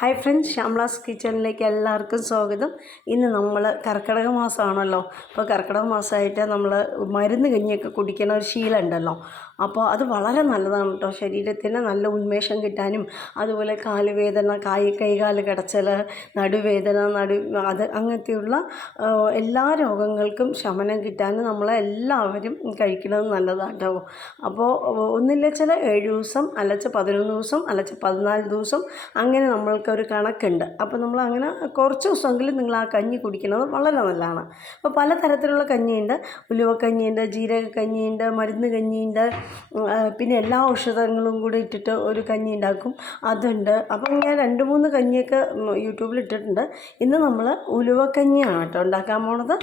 Hi friends ശ്യാംലാസ് കിച്ചണിലേക്ക് എല്ലാവർക്കും സ്വാഗതം. ഇന്ന് നമ്മൾ കർക്കിടക മാസമാണല്ലോ. അപ്പോൾ കർക്കിടക മാസമായിട്ട് നമ്മൾ മരുന്ന് കഞ്ഞിയൊക്കെ കുടിക്കുന്ന ഒരു ശീലം ഉണ്ടല്ലോ അപ്പോൾ അത് വളരെ നല്ലതാണ് കേട്ടോ. ശരീരത്തിന് നല്ല ഉന്മേഷം കിട്ടാനും അതുപോലെ കാലുവേദന കൈ കൈകാൽ കിടച്ചൽ നടുവേദന നടു അത് അങ്ങനത്തെയുള്ള എല്ലാ രോഗങ്ങൾക്കും ശമനം കിട്ടാനും നമ്മളെല്ലാവരും കഴിക്കുന്നത് നല്ലതാണ് കേട്ടോ. അപ്പോൾ ഒന്നില്ല ചില ഏഴ് ദിവസം അല്ലച്ച പതിനൊന്ന് ദിവസം അല്ലച്ച പതിനാല് ദിവസം അങ്ങനെ നമ്മൾക്കൊരു കണക്കുണ്ട്. അപ്പോൾ നമ്മൾ അങ്ങനെ കുറച്ച് ദിവസമെങ്കിലും നിങ്ങൾ ആ കഞ്ഞി കുടിക്കുന്നത് വളരെ നല്ലതാണ്. അപ്പോൾ പലതരത്തിലുള്ള കഞ്ഞിയുണ്ട്. ഉലുവക്കഞ്ഞിയുണ്ട് ജീരകക്കഞ്ഞിയുണ്ട് മരുന്ന് കഞ്ഞിയുണ്ട്. പിന്നെ എല്ലാ ഔഷധങ്ങളും കൂടി ഇട്ടിട്ട് ഒരു കഞ്ഞി ഉണ്ടാക്കും. അതുണ്ട്. അപ്പം ഞാൻ രണ്ട് മൂന്ന് കഞ്ഞിയൊക്കെ യൂട്യൂബിൽ ഇട്ടിട്ടുണ്ട്. ഇന്ന് നമ്മൾ ഉലുവക്കഞ്ഞിയാണ് കേട്ടോ ഉണ്ടാക്കാൻ പോണത്.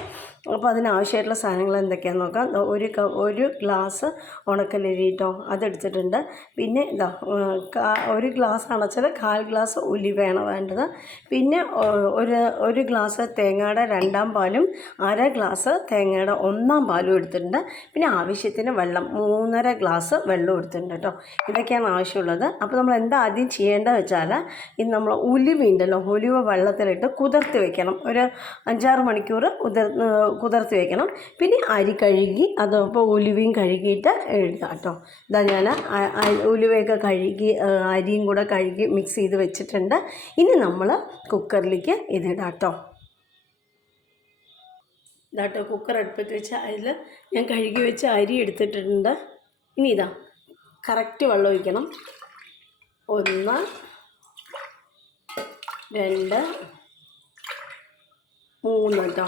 അപ്പോൾ അതിനാവശ്യമായിട്ടുള്ള സാധനങ്ങൾ എന്തൊക്കെയാണെന്ന് നോക്കാം. ഒരു ഒരു ഗ്ലാസ് ഉണക്കലരി കേട്ടോ അതെടുത്തിട്ടുണ്ട് പിന്നെ ഇതാ ഒരു ഗ്ലാസ് അണച്ചാൽ കാൽ ഗ്ലാസ് ഉലുവയാണ് വേണ്ടത്. പിന്നെ ഒരു ഒരു ഗ്ലാസ് തേങ്ങയുടെ രണ്ടാം പാലും അര ഗ്ലാസ് തേങ്ങയുടെ ഒന്നാം പാലും എടുത്തിട്ടുണ്ട്. പിന്നെ ആവശ്യത്തിന് വെള്ളം മൂന്നര ഗ്ലാസ് വെള്ളം എടുത്തിട്ടുണ്ട് കേട്ടോ. ഇതൊക്കെയാണ് ആവശ്യമുള്ളത്. അപ്പോൾ നമ്മൾ എന്താ ആദ്യം ചെയ്യേണ്ടത് വെച്ചാൽ ഇത് നമ്മൾ ഉലുവ ഉലിവ് വെള്ളത്തിലിട്ട് കുതിർത്ത് വെക്കണം. ഒരു അഞ്ചാറ് മണിക്കൂർ കുതിർ കുതിർത്ത് വെക്കണം. പിന്നെ അരി കഴുകി അതപ്പോൾ ഉലുവയും കഴുകിയിട്ട് എഴുതാം കേട്ടോ. ഇതാ ഞാൻ ഉലുവയൊക്കെ കഴുകി അരിയും കൂടെ കഴുകി മിക്സ് ചെയ്ത് വെച്ചിട്ടുണ്ട്. ഇനി നമ്മൾ കുക്കറിലേക്ക് ഇതിടാം കേട്ടോ ഇതാട്ടോ കുക്കർ അടുപ്പത്ത് വെച്ച് അതിൽ ഞാൻ കഴുകി വെച്ച അരി എടുത്തിട്ടുണ്ട്. ഇനി ഇതാ കറക്റ്റ് വെള്ളം ഒഴിക്കണം. ഒന്ന് രണ്ട് മൂന്ന് കേട്ടോ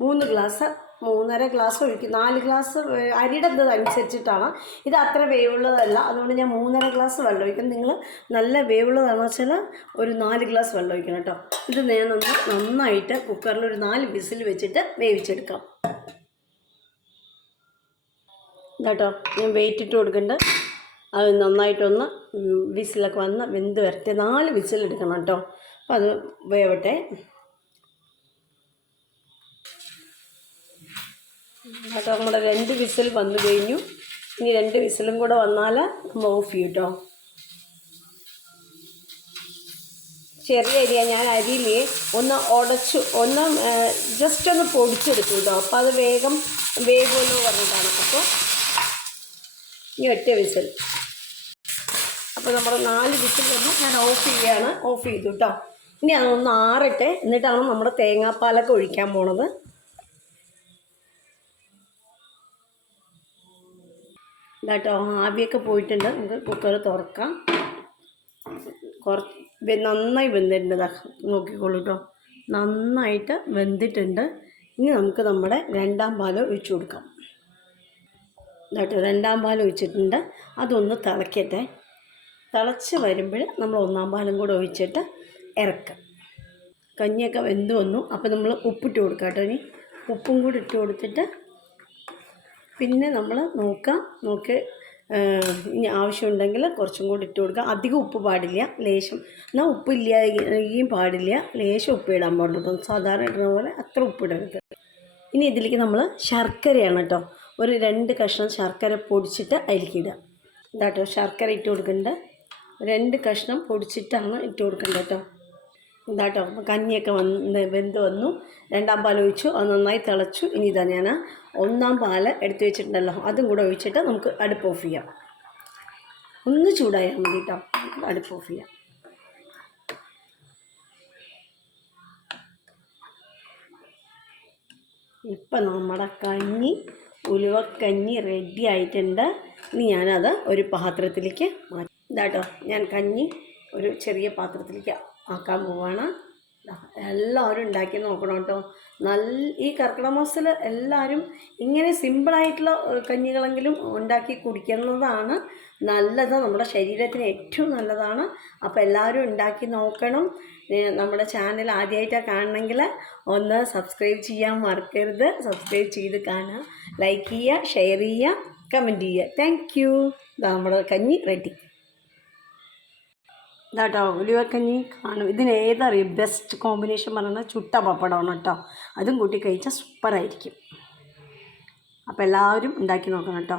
മൂന്ന് ഗ്ലാസ് മൂന്നര ഗ്ലാസ് ഒഴിക്കും. നാല് ഗ്ലാസ് അരിയുടെ ഇത് അനുസരിച്ചിട്ടാണ്. ഇത് അത്ര വേവുള്ളതല്ല. അതുകൊണ്ട് ഞാൻ മൂന്നര ഗ്ലാസ് വെള്ളം ഒഴിക്കും. നിങ്ങൾ നല്ല വേവുള്ളതാണെന്ന് വെച്ചാൽ ഒരു നാല് ഗ്ലാസ് വെള്ളം ഒഴിക്കണം കേട്ടോ. ഇത് ഞാനൊന്ന് നന്നായിട്ട് കുക്കറിൽ ഒരു നാല് വിസിൽ വെച്ചിട്ട് വേവിച്ചെടുക്കാം. കേട്ടോ. ഞാൻ വെയിറ്റ് ഇട്ട് കൊടുക്കുന്നുണ്ട് അത് നന്നായിട്ടൊന്ന് വിസിലൊക്കെ വന്ന് വെന്ത് വരട്ടെ. നാല് വിസിലെടുക്കണം കേട്ടോ. അപ്പോൾ അത് വേവട്ടെ. കേട്ടോ നമ്മുടെ രണ്ട് വിസിൽ വന്നു കഴിഞ്ഞു. ഇനി രണ്ട് വിസിലും കൂടെ വന്നാൽ നമ്മൾ ഓഫ് ചെയ്യും കേട്ടോ ചെറിയ അരിയ ഞാൻ അരിയിലേ ഒന്ന് ഉടച്ചു ഒന്ന് ജസ്റ്റ് ഒന്ന് പൊടിച്ചെടുത്തു കേട്ടോ അപ്പോൾ അത് വേഗം വേഗമല്ലോ പറഞ്ഞിട്ടാണ്. അപ്പോൾ ഇനി ഒറ്റ വിസിൽ. അപ്പോൾ നമ്മുടെ നാല് വിസിൽ വന്ന് ഞാൻ ഓഫ് ചെയ്യുകയാണ് ഓഫ് ചെയ്തു കേട്ടോ ഇനി അതൊന്ന് ആറട്ടെ. എന്നിട്ടാണ് നമ്മുടെ തേങ്ങാപ്പാലൊക്കെ ഒഴിക്കാൻ പോണത്. ഇതാട്ടോ ആവിയൊക്കെ പോയിട്ടുണ്ട്. നമുക്ക് കുക്കർ തുറക്കാം. വെ- നന്നായി വെന്തിട്ടുണ്ട്. നോക്കിക്കോളൂ കേട്ടോ നന്നായിട്ട് വെന്തിട്ടുണ്ട്. ഇനി നമുക്ക് നമ്മുടെ രണ്ടാം പാൽ ഒഴിച്ചു കൊടുക്കാം. കേട്ടോ രണ്ടാം പാൽ ഒഴിച്ചിട്ടുണ്ട്. അതൊന്ന് തിളക്കട്ടെ. തിളച്ച് വരുമ്പോൾ നമ്മൾ ഒന്നാം പാലും കൂടെ ഒഴിച്ചിട്ട് ഇറക്കാം. കഞ്ഞിയൊക്കെ വെന്ത് വന്നു. അപ്പോൾ നമ്മൾ ഉപ്പിട്ട് കൊടുക്കാം കേട്ടോ ഇനി. ഉപ്പും കൂടി ഇട്ട് കൊടുത്തിട്ട് പിന്നെ നമ്മൾ നോക്കാം നോക്കി ഇനി ആവശ്യമുണ്ടെങ്കിൽ കുറച്ചും കൂടി ഇട്ട് കൊടുക്കുക അധികം ഉപ്പ് പാടില്ല ലേശം. എന്നാൽ ഉപ്പ് ഇല്ലാതെയും പാടില്ല ലേശം ഉപ്പ് ഇടാൻ പാടുള്ളൂ. സാധാരണ ഇടുന്ന പോലെ അത്ര ഉപ്പ് ഇടരുത്. ഇനി ഇതിലേക്ക് നമ്മൾ ശർക്കരയാണ് കേട്ടോ. ഒരു രണ്ട് കഷ്ണം ശർക്കര പൊടിച്ചിട്ട് അതിലേക്ക് ഇടുക. ഇതാട്ടോ ശർക്കര ഇട്ട് കൊടുക്കേണ്ട. രണ്ട് കഷ്ണം പൊടിച്ചിട്ടാണ് ഇട്ട് കൊടുക്കേണ്ടത് കേട്ടോ. ഇതാട്ടോ. കഞ്ഞിയൊക്കെ വന്ന് വെന്ത് വന്നു. രണ്ടാം പാൽ ഒഴിച്ചു. അത് നന്നായി തിളച്ചു. ഇനി ഇതാ ഞാൻ ഒന്നാം പാൽ എടുത്തു വെച്ചിട്ടുണ്ടല്ലോ. അതും കൂടെ ഒഴിച്ചിട്ട് നമുക്ക് അടുപ്പ് ഓഫ് ചെയ്യാം. ഒന്ന് ചൂടായാൽ മതി കേട്ടോ അടുപ്പ് ഓഫ് ചെയ്യാം. ഇപ്പം നമ്മുടെ കഞ്ഞി ഉലുവക്കഞ്ഞി റെഡി ആയിട്ടുണ്ട്. ഇനി ഞാനത് ഒരു പാത്രത്തിലേക്ക് മാറ്റി. ഇതാട്ടോ. ഞാൻ കഞ്ഞി ഒരു ചെറിയ പാത്രത്തിലേക്ക് ആക്കാൻ പോവാണ്. എല്ലാവരും ഉണ്ടാക്കി നോക്കണം കേട്ടോ. നല്ല ഈ കർക്കിടക മാസത്തിൽ എല്ലാവരും ഇങ്ങനെ സിമ്പിളായിട്ടുള്ള കഞ്ഞികളെങ്കിലും ഉണ്ടാക്കി കുടിക്കുന്നതാണ് നല്ലത്. നമ്മുടെ ശരീരത്തിന് ഏറ്റവും നല്ലതാണ്. അപ്പോൾ എല്ലാവരും ഉണ്ടാക്കി നോക്കണം. നമ്മുടെ ചാനൽ ആദ്യമായിട്ടാണ് കാണണമെങ്കിൽ ഒന്ന് സബ്സ്ക്രൈബ് ചെയ്യാൻ മറക്കരുത്. സബ്സ്ക്രൈബ് ചെയ്ത് കാണുക. ലൈക്ക് ചെയ്യുക ഷെയർ ചെയ്യുക കമന്റ് ചെയ്യുക. താങ്ക് യു നമ്മുടെ കഞ്ഞി റെഡി ഇതാട്ടോ ഉലുവക്കഞ്ഞി കാണും. ഇതിന് ഏതറിയും ബെസ്റ്റ് കോമ്പിനേഷൻ പറയുന്നത് ചുട്ട പപ്പടമാണ് കേട്ടോ. അതും കൂട്ടി കഴിച്ചാൽ സൂപ്പറായിരിക്കും അപ്പോൾ എല്ലാവരും ഉണ്ടാക്കി നോക്കണം കേട്ടോ.